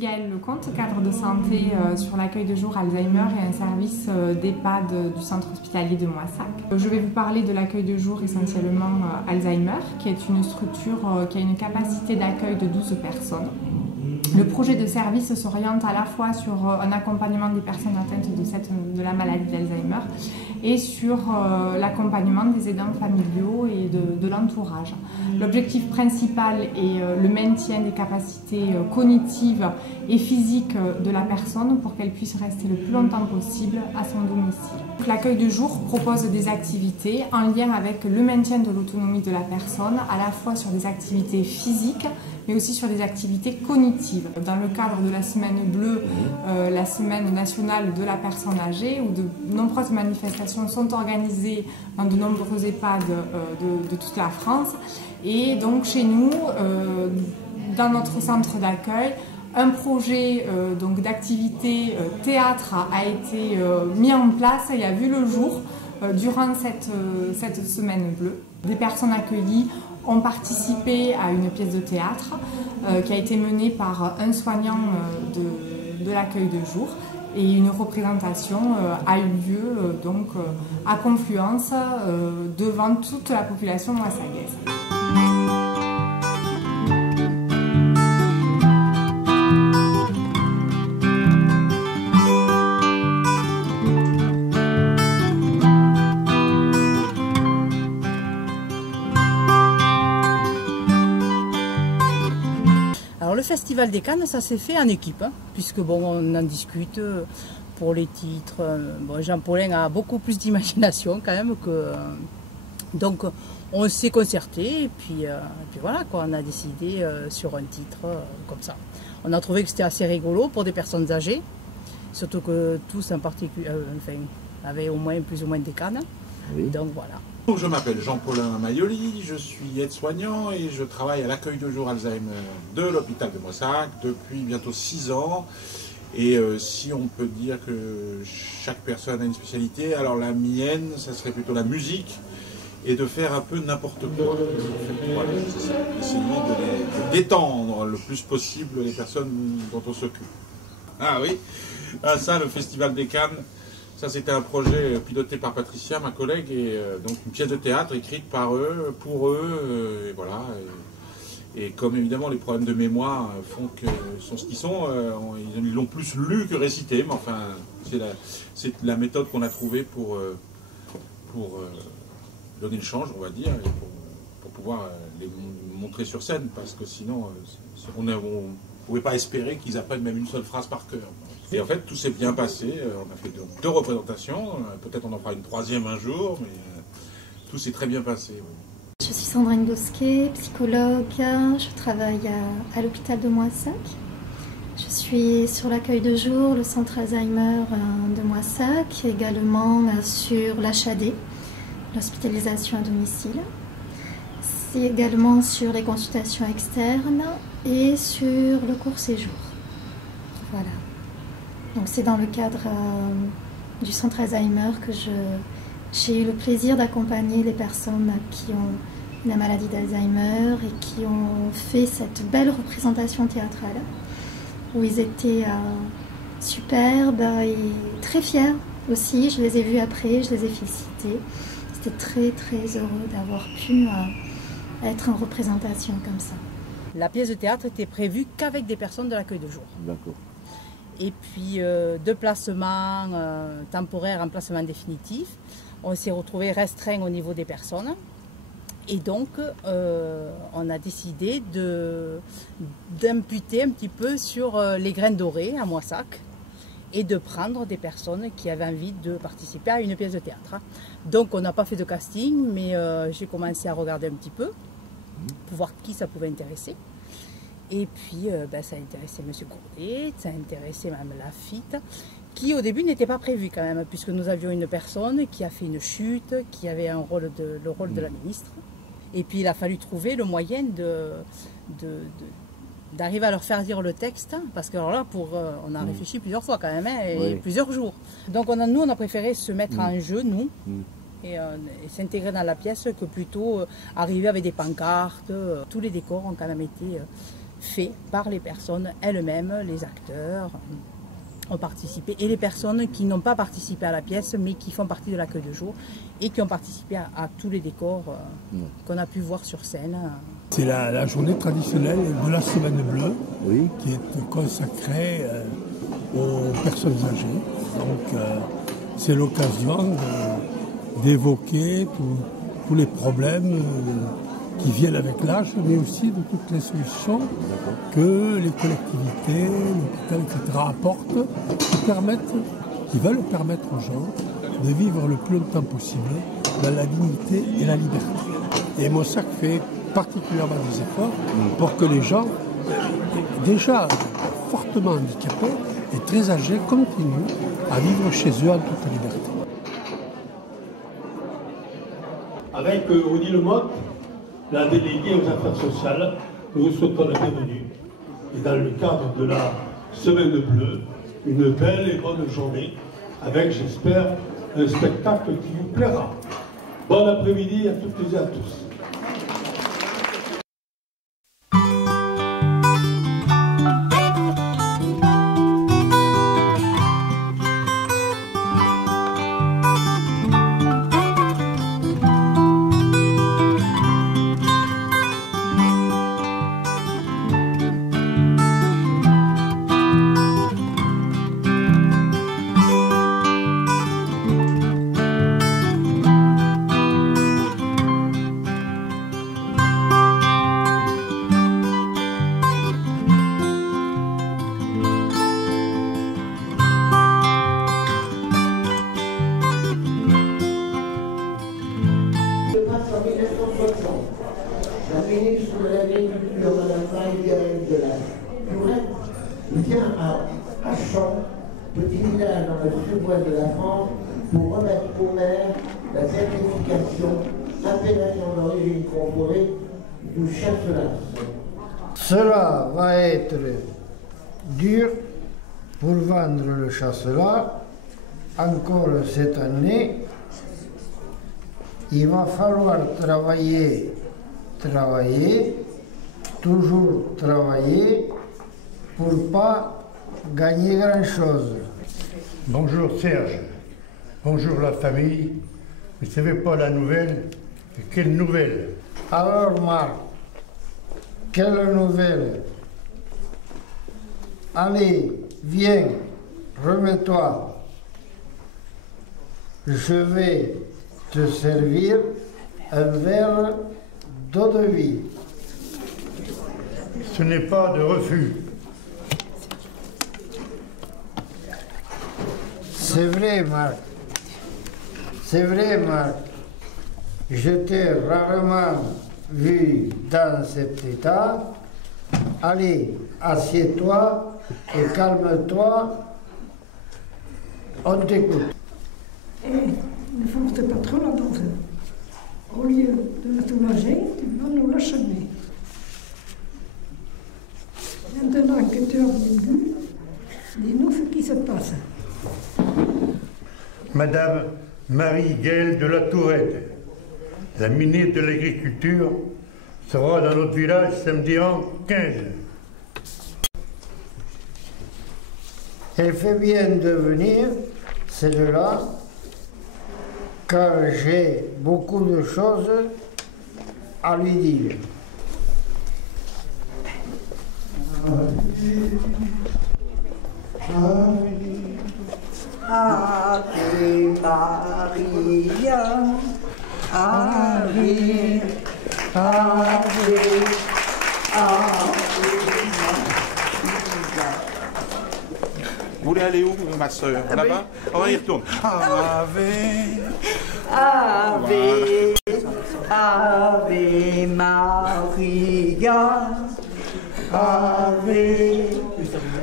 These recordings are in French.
Gaëlle Lecomte, cadre de santé sur l'accueil de jour Alzheimer et un service d'EHPAD du centre hospitalier de Moissac. Je vais vous parler de l'accueil de jour essentiellement Alzheimer, qui est une structure qui a une capacité d'accueil de 12 personnes. Le projet de service s'oriente à la fois sur un accompagnement des personnes atteintes de la maladie d'Alzheimer et sur l'accompagnement des aidants familiaux et de l'entourage. L'objectif principal est le maintien des capacités cognitives et physiques de la personne pour qu'elle puisse rester le plus longtemps possible à son domicile. L'accueil de jour propose des activités en lien avec le maintien de l'autonomie de la personne, à la fois sur des activités physiques mais aussi sur des activités cognitives. Dans le cadre de la semaine bleue, la semaine nationale de la personne âgée, où de nombreuses manifestations sont organisées dans de nombreux EHPAD de toute la France. Et donc chez nous, dans notre centre d'accueil, un projet d'activité théâtre a été mis en place et a vu le jour durant cette semaine bleue. Des personnes accueillies ont participé à une pièce de théâtre qui a été menée par un soignant de l'accueil de jour, et une représentation a eu lieu à Confluence devant toute la population moissagaise. Alors le Festival des Cannes, ça s'est fait en équipe, puisque bon, on en discute pour les titres. Bon, Jean Paulin a beaucoup plus d'imagination quand même que... donc on s'est concerté et puis voilà quoi, on a décidé sur un titre comme ça. On a trouvé que c'était assez rigolo pour des personnes âgées, surtout que tous en particulier avaient au moins plus ou moins des cannes. Oui. Donc voilà. Je m'appelle Jean-Paulin Maioli, je suis aide-soignant et je travaille à l'accueil de jour Alzheimer de l'hôpital de Moissac depuis bientôt 6 ans. Et si on peut dire que chaque personne a une spécialité, alors la mienne, ça serait plutôt la musique et de faire un peu n'importe quoi. En fait, voilà, essayer de détendre le plus possible les personnes dont on s'occupe. Ah oui, ça, le Festival des Cannes. Ça, c'était un projet piloté par Patricia, ma collègue, et donc une pièce de théâtre écrite par eux, pour eux, et voilà. Et comme évidemment les problèmes de mémoire font qu'ils sont ce qu'ils sont, ils l'ont plus lu que récité, mais enfin, c'est la méthode qu'on a trouvée pour donner le change, on va dire, et pour pouvoir les montrer sur scène, parce que sinon, on ne pouvait pas espérer qu'ils apprennent même une seule phrase par cœur. Et en fait, tout s'est bien passé. On a fait 2 représentations. Peut-être on en fera une 3e un jour, mais tout s'est très bien passé. Oui. Je suis Sandrine Bosquet, psychologue. Je travaille à l'hôpital de Moissac. Je suis sur l'accueil de jour, le centre Alzheimer de Moissac, également sur l'HAD, l'hospitalisation à domicile. C'est également sur les consultations externes et sur le court séjour. Voilà. Donc c'est dans le cadre du centre Alzheimer que j'ai eu le plaisir d'accompagner les personnes qui ont la maladie d'Alzheimer et qui ont fait cette belle représentation théâtrale où ils étaient superbes et très fiers aussi. Je les ai vus après, je les ai félicités. C'était très très heureux d'avoir pu être en représentation comme ça. La pièce de théâtre était prévue qu'avec des personnes de l'accueil de jour. D'accord. Et puis de placement temporaire en placement définitif, on s'est retrouvé restreint au niveau des personnes. Et donc on a décidé d'imputer un petit peu sur les Graines Dorées à Moissac et de prendre des personnes qui avaient envie de participer à une pièce de théâtre. Donc on n'a pas fait de casting, mais j'ai commencé à regarder un petit peu pour voir qui ça pouvait intéresser. Et puis, ça a intéressé M. Gourdet, ça a intéressé Mme Lafitte, qui au début n'était pas prévu quand même, puisque nous avions une personne qui a fait une chute, qui avait le rôle de la ministre. Et puis il a fallu trouver le moyen d'arriver à leur faire dire le texte, parce que alors là, on a réfléchi plusieurs fois quand même, et plusieurs jours. Donc nous, on a préféré se mettre en jeu, nous, et s'intégrer dans la pièce, que plutôt arriver avec des pancartes. Tous les décors ont quand même été fait par les personnes elles-mêmes, les acteurs ont participé, et les personnes qui n'ont pas participé à la pièce, mais qui font partie de l'accueil de jour, et qui ont participé à tous les décors qu'on a pu voir sur scène. C'est la journée traditionnelle de la Semaine Bleue, Oui. qui est consacrée aux personnes âgées. Donc c'est l'occasion d'évoquer tous les problèmes qui viennent avec l'âge, mais aussi de toutes les solutions que les collectivités, l'hôpital, etc. apportent, qui veulent permettre aux gens de vivre le plus longtemps possible dans la dignité et la liberté. Et Moissac fait particulièrement des efforts pour que les gens, déjà fortement handicapés et très âgés, continuent à vivre chez eux en toute liberté. Avec Odile Motte, la déléguée aux affaires sociales, nous vous souhaitons la bienvenue. Et dans le cadre de la Semaine Bleue, une belle et bonne journée, avec, j'espère, un spectacle qui vous plaira. Bon après-midi à toutes et à tous. La ministre de l'Agriculture, Mme Marie-Gaëlle de la Tourette, vient à Champs, petit village dans le sud-ouest de la France, pour remettre au maire la certification appellation d'origine composée du chasselas. Cela va être dur pour vendre le chasselas encore cette année. Il va falloir travailler, toujours travailler pour ne pas gagner grand-chose. Bonjour Serge, bonjour la famille. Vous ne savez pas la nouvelle? Quelle nouvelle? Alors Marc, quelle nouvelle? Allez, viens, remets-toi. Je vais te servir un verre d'eau de vie. Ce n'est pas de refus. C'est vrai, Marc. C'est vrai, Marc. Je t'ai rarement vu dans cet état. Allez, assieds-toi et calme-toi. On t'écoute. Et ne force pas trop la dose. Au lieu de la soulager, tu vas nous la cheminer. Maintenant que tu as vu, dis-nous ce qui se passe. Madame Marie-Gaëlle de la Tourette, la ministre de l'Agriculture, sera dans notre village samedi 15. Elle fait bien de venir, celle-là, car j'ai beaucoup de choses à lui dire. Ave Maria, Ave, Ave, Ave. Vous voulez aller où, ma soeur? Là-bas? On va y retourner. Ave, Ave, Ave Maria, Ave,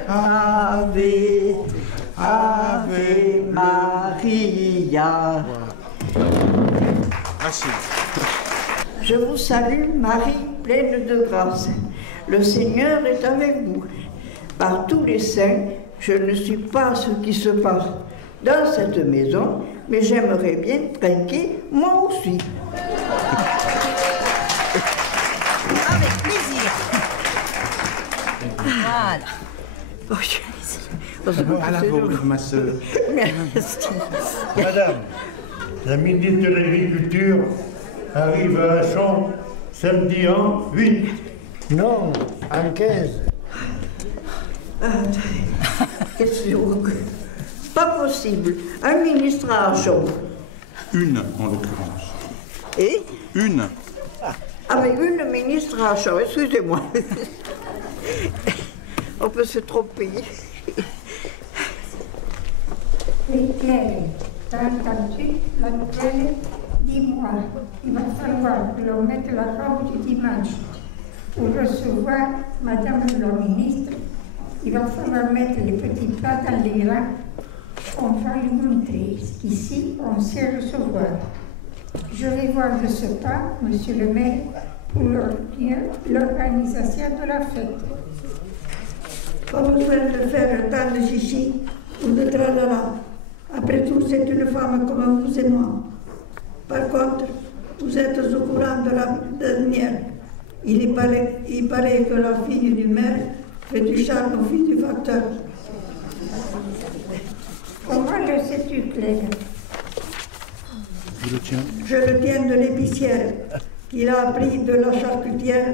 Ave, Ave Maria. Merci. Je vous salue, Marie, pleine de grâce. Le Seigneur est avec vous. Par tous les saints, je ne suis pas ce qui se passe dans cette maison, mais j'aimerais bien trinquer moi aussi. Avec plaisir. Voilà. À la vôtre, ma soeur. Merci. Madame, la ministre de l'Agriculture arrive à Achon samedi en 8. Non, en 15. Qu'est-ce que pas possible. Un ministre à Achon. Une, en l'occurrence. Et Une. ah, mais une ministre à Achon, excusez-moi. On peut se tromper. Oui, Claire, t'as entendu la nouvelle? Dis-moi, il va falloir que l'on mette la robe du dimanche pour recevoir Madame la ministre. Il va falloir mettre les petits plats dans les rangs. On va lui montrer qu'ici, on sait recevoir. Je vais voir de ce pas, Monsieur le maire, pour l'organisation de la fête. Pas besoin de faire un tas de chichi ou de tralala. Après tout, c'est une femme comme vous et moi. Par contre, vous êtes au courant de la dernière. Il paraît que la fille du maire fait du charme aux filles du facteur. Comment le sais-tu, Claire? Je le tiens de l'épicière, qu'il a appris de la charcutière,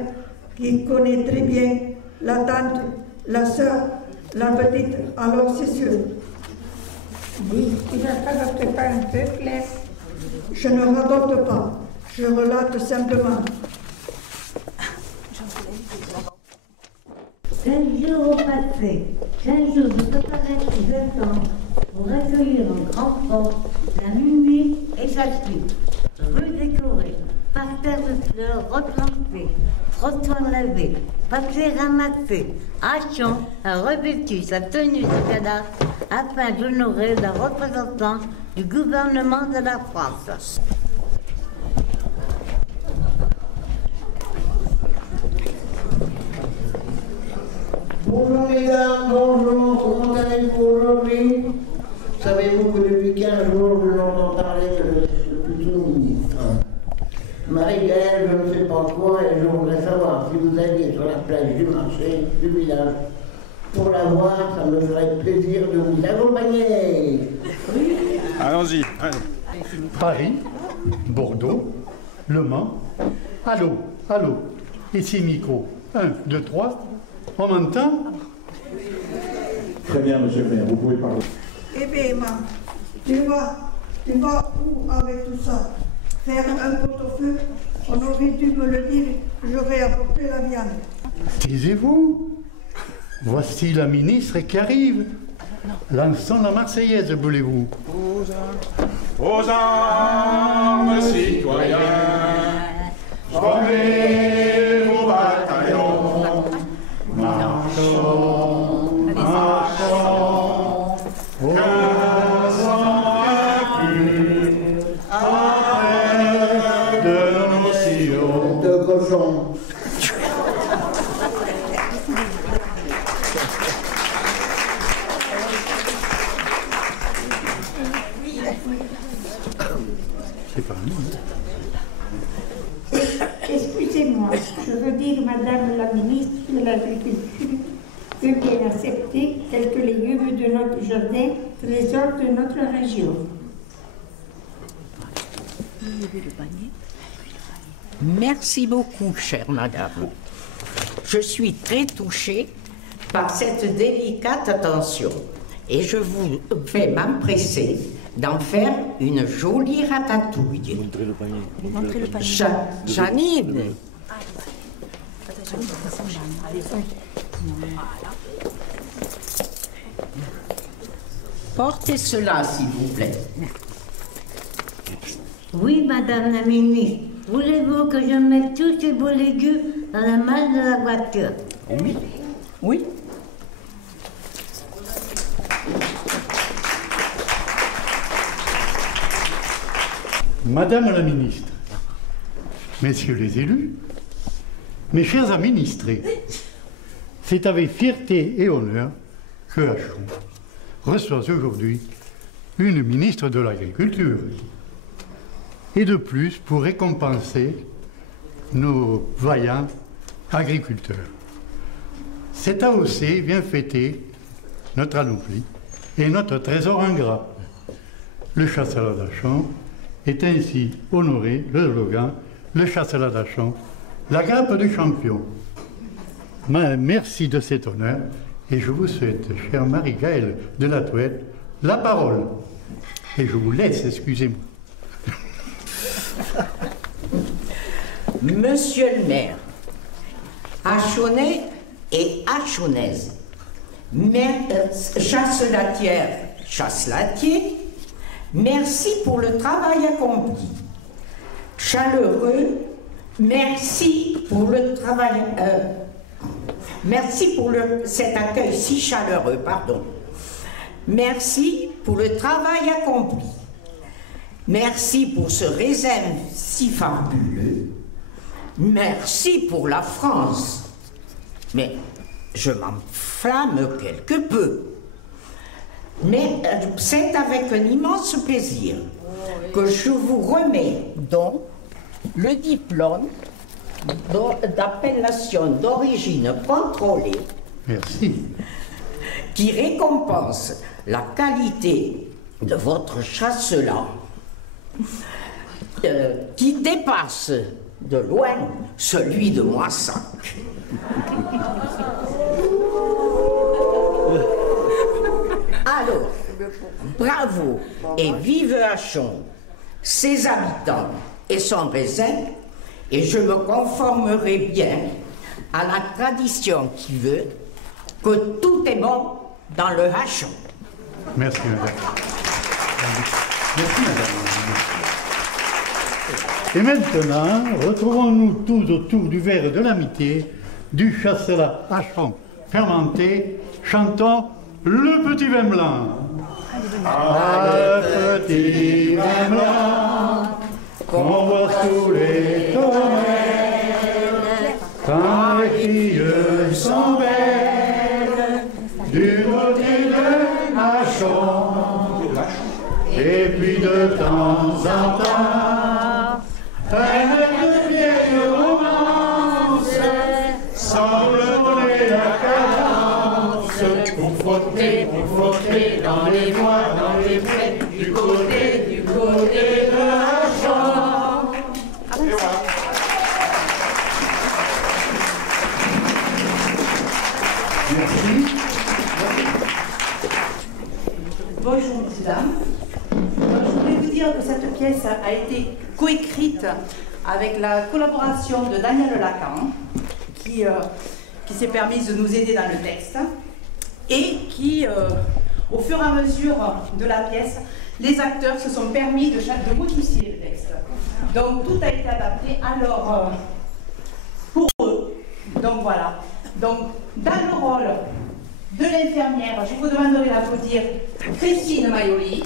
qui connaît très bien la tante, la sœur, la petite, alors c'est sûr. Dis, tu ne radotes pas un peu, Claire? Je ne radote pas, je relate simplement. 15 jours au passé, 15 jours de préparatifs d'attente pour accueillir en grand fort la Mimi et sa suite. Rue décorée, parterre de fleurs replantés, trottoir lavé, papier ramassé, Achon a revêtu sa tenue de cadastre afin d'honorer la représentante du gouvernement de la France. Bonjour mesdames, bonjour, comment allez-vous aujourd'hui? Savez-vous que depuis 15 jours, je n'entends parler que de futur ministre. Marie-Gaëlle, je ne sais pas quoi, et je voudrais savoir si vous alliez sur la plage du marché du village. Pour la voir, ça me ferait plaisir de vous accompagner. Allons-y. Paris, Bordeaux, Le Mans. Allô, allô, ici micro. 1, 2, 3. On m'entend? Très bien, monsieur le maire, vous pouvez parler. Eh bien, Emma, tu vas où avec tout ça? Faire un pot-au-feu? On aurait dû me le dire, j'aurais apporté la viande. Taisez-vous. Voici la ministre qui arrive. Lançons la Marseillaise, voulez-vous? Aux armes, citoyens, formez vos bataillons, marchons, marchons, de nos sillons de cochon. C'est pas nous. Excusez-moi, je veux dire, Madame la ministre de l'Agriculture veut bien accepter quelques légumes de notre jardin, trésor de notre région. Merci beaucoup, chère madame. Je suis très touchée par cette délicate attention et je vous vais m'empresser d'en faire une jolie ratatouille. Montrez le panier. Janine, portez cela, s'il vous plaît. Oui, Madame la ministre, voulez-vous que je mette tous ces beaux légumes dans la malle de la voiture? Oui, oui. Madame la ministre, messieurs les élus, mes chers administrés, c'est avec fierté et honneur que Achon reçoit aujourd'hui une ministre de l'Agriculture. Et de plus pour récompenser nos vaillants agriculteurs. Cet AOC vient fêter notre Anoplie et notre trésor ingrat. Le chasseur à Dachon est ainsi honoré, le slogan, le chasseur à Dachon, la grappe du champion. Merci de cet honneur et je vous souhaite, chère Marie-Gaëlle de la Touette, la parole. Et je vous laisse, excusez-moi. Monsieur le maire, Achonnais et Achonnaises, chasse-latière, chasse-latier, merci pour le travail accompli. Chaleureux, merci pour le travail... merci pour cet accueil si chaleureux, pardon. Merci pour le travail accompli. Merci pour ce raisin si fabuleux. Merci pour la France. Mais je m'enflamme quelque peu. Mais c'est avec un immense plaisir que je vous remets donc le diplôme d'appellation d'origine contrôlée. Merci. Qui récompense la qualité de votre chasselas, qui dépasse de loin celui de Moissac. Alors, bravo et vive Achon, ses habitants et son raisin, et je me conformerai bien à la tradition qui veut que tout est bon dans le Achon. Merci, madame. Merci, madame. Et maintenant, retrouvons-nous tous autour du verre de l'amitié, du chasselas Achon fermenté, chantons le petit vin blanc. Ah, le petit vin blanc qu'on voit sous les tonnelles, quand les filles sont belles, du côté de Achon, et puis de temps en temps, une vieille romance semble donner la cadence pour frotter dans les bois, dans les prés, du côté de Achon. Et voilà. Merci. Bonjour, messieurs, dames. Je voulais vous dire que cette pièce a été coécrite avec la collaboration de Daniel Lacan, qui s'est permise de nous aider dans le texte, et qui, au fur et à mesure de la pièce, les acteurs se sont permis de modifier le texte. Donc tout a été adapté alors pour eux. Donc voilà. Donc dans le rôle de l'infirmière, je vous demanderai d'applaudir Christine Maioli.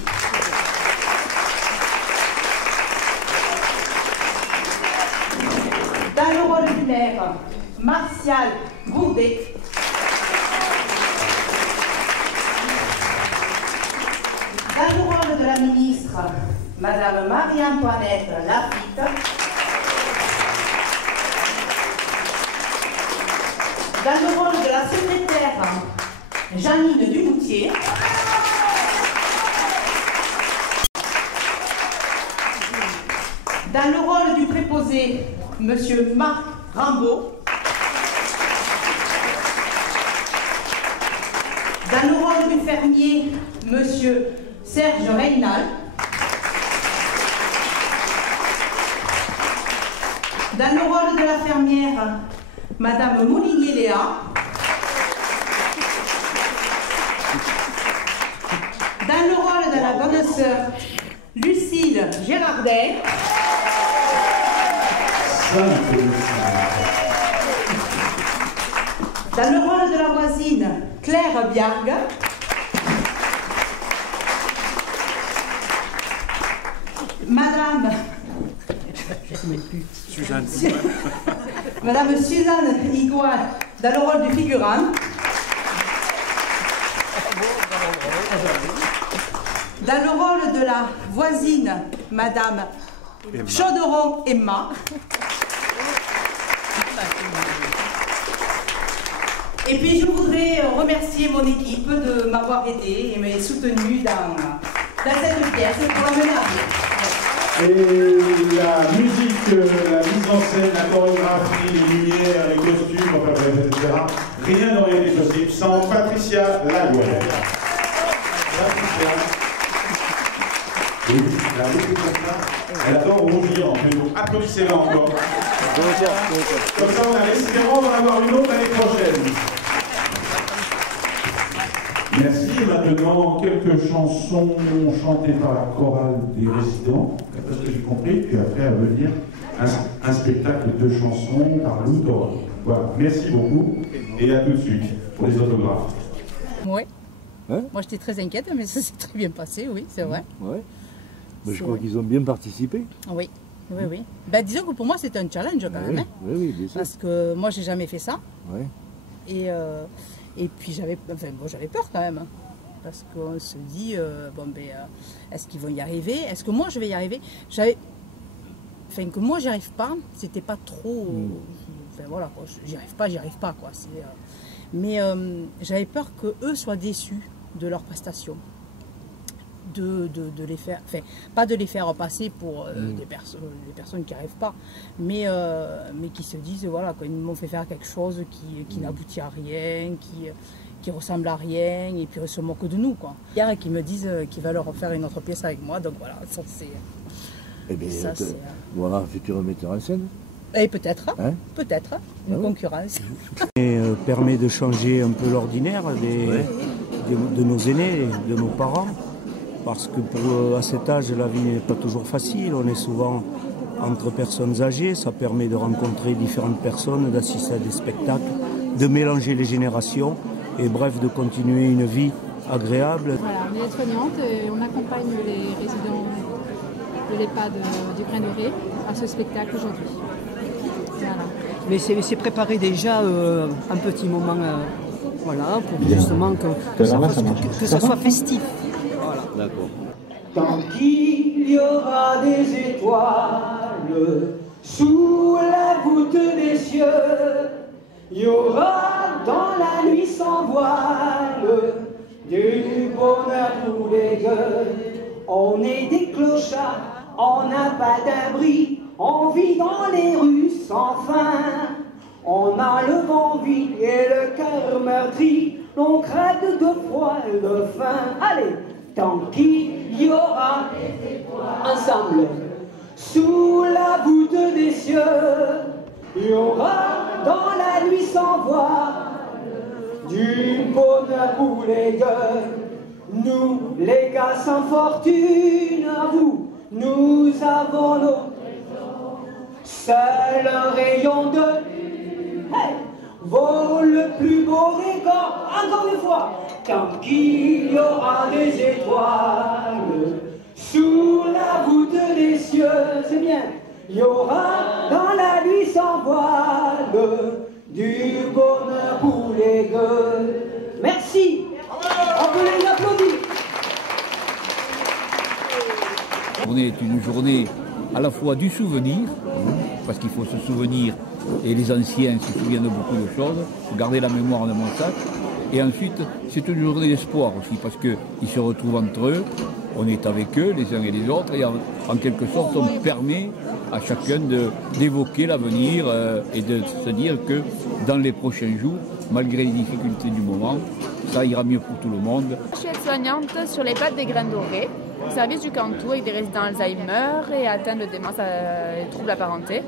Dans le rôle du maire, Martial Gourdet. Dans le rôle de la ministre, Madame Marie-Antoinette Lafitte. Dans le rôle de la secrétaire, Janine Dumoutier. Dans le rôle du préposé, Monsieur Marc Rambaud. Dans le rôle du fermier, Monsieur Serge Reynal. Dans le rôle de la fermière, Madame Moulinier-Léa. Dans le rôle de la bonne sœur, Lucille Gérardet. Dans le rôle de la voisine, Claire Biargue. Madame... Suzanne. Madame Suzanne Higual, dans le rôle du figurant. Dans le rôle de la voisine, Madame Chauderon Emma. Et puis je voudrais remercier mon équipe de m'avoir aidé et m'avoir soutenu dans cette pièce pour la mener à bien. Et la musique, la mise en scène, la chorégraphie, les lumières, les costumes, enfin bref, etc. Rien n'aurait été possible sans Patricia Laguerre. Patricia. Oui, elle adore rougir en fait, donc applaudissez-la encore. Comme ça, on a l'espérance d'en avoir une autre l'année prochaine. Merci. Et maintenant, quelques chansons chantées par la chorale des résidents, parce que j'ai compris, puis après à venir un spectacle de chansons par Lou Torre. Voilà, merci beaucoup et à tout de suite pour les autographes. Oui. Hein? Moi j'étais très inquiète, mais ça s'est très bien passé, oui, c'est vrai. Ouais. Mais je crois qu'ils ont bien participé. Oui, oui, oui. Ben, disons que pour moi c'était un challenge quand même. Oui, hein, oui, oui, bien sûr. Parce que moi j'ai jamais fait ça. Ouais. Et puis j'avais peur quand même. Parce qu'on se dit, est-ce qu'ils vont y arriver? Est-ce que moi je vais y arriver? Enfin, que moi j'y arrive pas, c'était pas trop. Enfin voilà, j'y arrive pas quoi. Mais j'avais peur qu'eux soient déçus de leurs prestations. De les faire, enfin, pas de les faire passer pour des personnes qui n'y arrivent pas, mais qui se disent, voilà, qu'ils m'ont fait faire quelque chose qui n'aboutit à rien, qui ressemble à rien, et puis ils se moquent de nous, quoi. Hier, qui me disent qu'ils veulent refaire une autre pièce avec moi, donc voilà, ça c'est... Eh bien, voilà un futur metteur en scène. Et peut-être, hein, peut-être, une concurrence. Et permet de changer un peu l'ordinaire de nos aînés, de nos parents. Parce que à cet âge, la vie n'est pas toujours facile. On est souvent entre personnes âgées. Ça permet de rencontrer différentes personnes, d'assister à des spectacles, de mélanger les générations et bref, de continuer une vie agréable. Voilà, on est aide-soignante et on accompagne les résidents de l'EHPAD du Grain Doré à ce spectacle aujourd'hui. Voilà. Mais c'est préparé déjà un petit moment voilà, pour justement que ça soit festif. D'accord. Tant qu'il y aura des étoiles sous la voûte des cieux, il y aura dans la nuit sans voile du bonheur pour les gueules. On est des clochards, on n'a pas d'abri, on vit dans les rues sans fin. On a le vent vide et le cœur meurtri, l'on craque de froid et de faim. Allez! Tant qu'il y aura ensemble sous la voûte des cieux, il y aura dans la nuit sans voile du bonheur pour les gueules. Nous, les gars sans fortune, vous, nous avons nos seul un rayon de vaut le plus beau décor. Encore une fois. Tant qu'il y aura des étoiles sous la voûte des cieux, c'est bien, il y aura dans la nuit sans voile du bonheur pour les gueules. Merci. On peut les applaudir. La journée est une journée à la fois du souvenir, parce qu'il faut se souvenir, et les anciens se souviennent de beaucoup de choses, garder la mémoire de Moissac. Et ensuite, c'est une journée d'espoir aussi, parce qu'ils se retrouvent entre eux, on est avec eux, les uns et les autres, et en quelque sorte, on permet à chacun d'évoquer l'avenir et de se dire que dans les prochains jours, malgré les difficultés du moment, ça ira mieux pour tout le monde. Je suis aide-soignante sur l'EHPAD des Grains Dorés, au service du Cantou, avec des résidents Alzheimer et atteints de démence et troubles apparentés.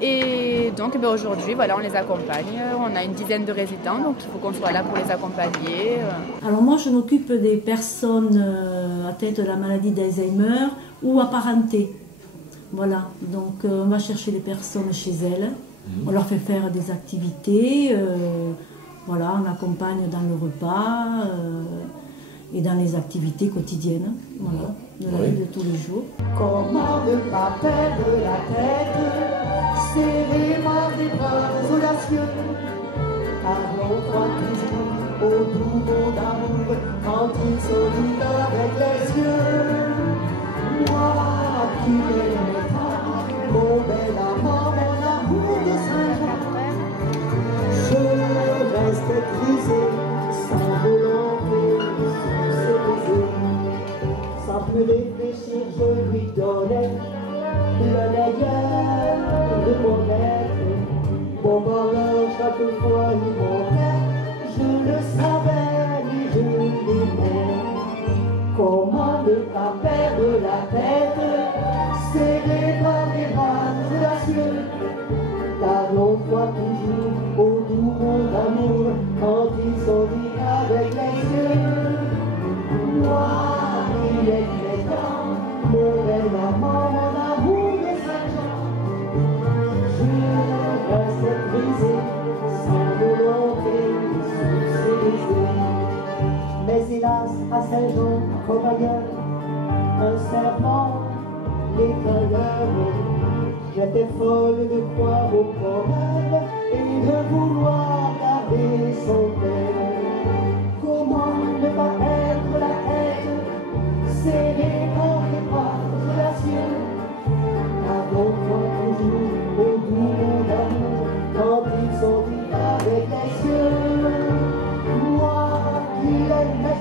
Et donc aujourd'hui, voilà, on les accompagne. On a une dizaine de résidents, donc il faut qu'on soit là pour les accompagner. Alors moi, je m'occupe des personnes atteintes de la maladie d'Alzheimer ou apparentées. Voilà, donc on va chercher les personnes chez elles. On leur fait faire des activités. Voilà, on accompagne dans le repas et dans les activités quotidiennes. Voilà, de la vie de tous les jours. Comment ne pas perdre la tête, serré par des bras audacieux, car l'on croit toujours au doux mot d'amour quand il sourit avec les yeux. Moi qui n'aime pas mon bel amant, mon amour de Saint-Jean, je reste fois il montait, je le savais et je l'aimais. Comment ne pas perdre la tête, serré dans les bras audacieux, car l'on croit toujours au doux mot d'amour quand ils sont dits avec les yeux. Moi, il est temps, mon bel amant, mon amour de Saint-Jean, je reste brisé, sans volonté, sous ses baisers. Mais hélas, à Saint-Jean, comme ailleurs, un serpent l'écueilleur. J'étais folle de croire au problème et de vouloir garder son père. Comment ne pas perdre la tête, serrée dans les bras audacieux, car on croit toujours au doux mot d'amour quand ils sont dits avec les yeux. Moi qui aime mes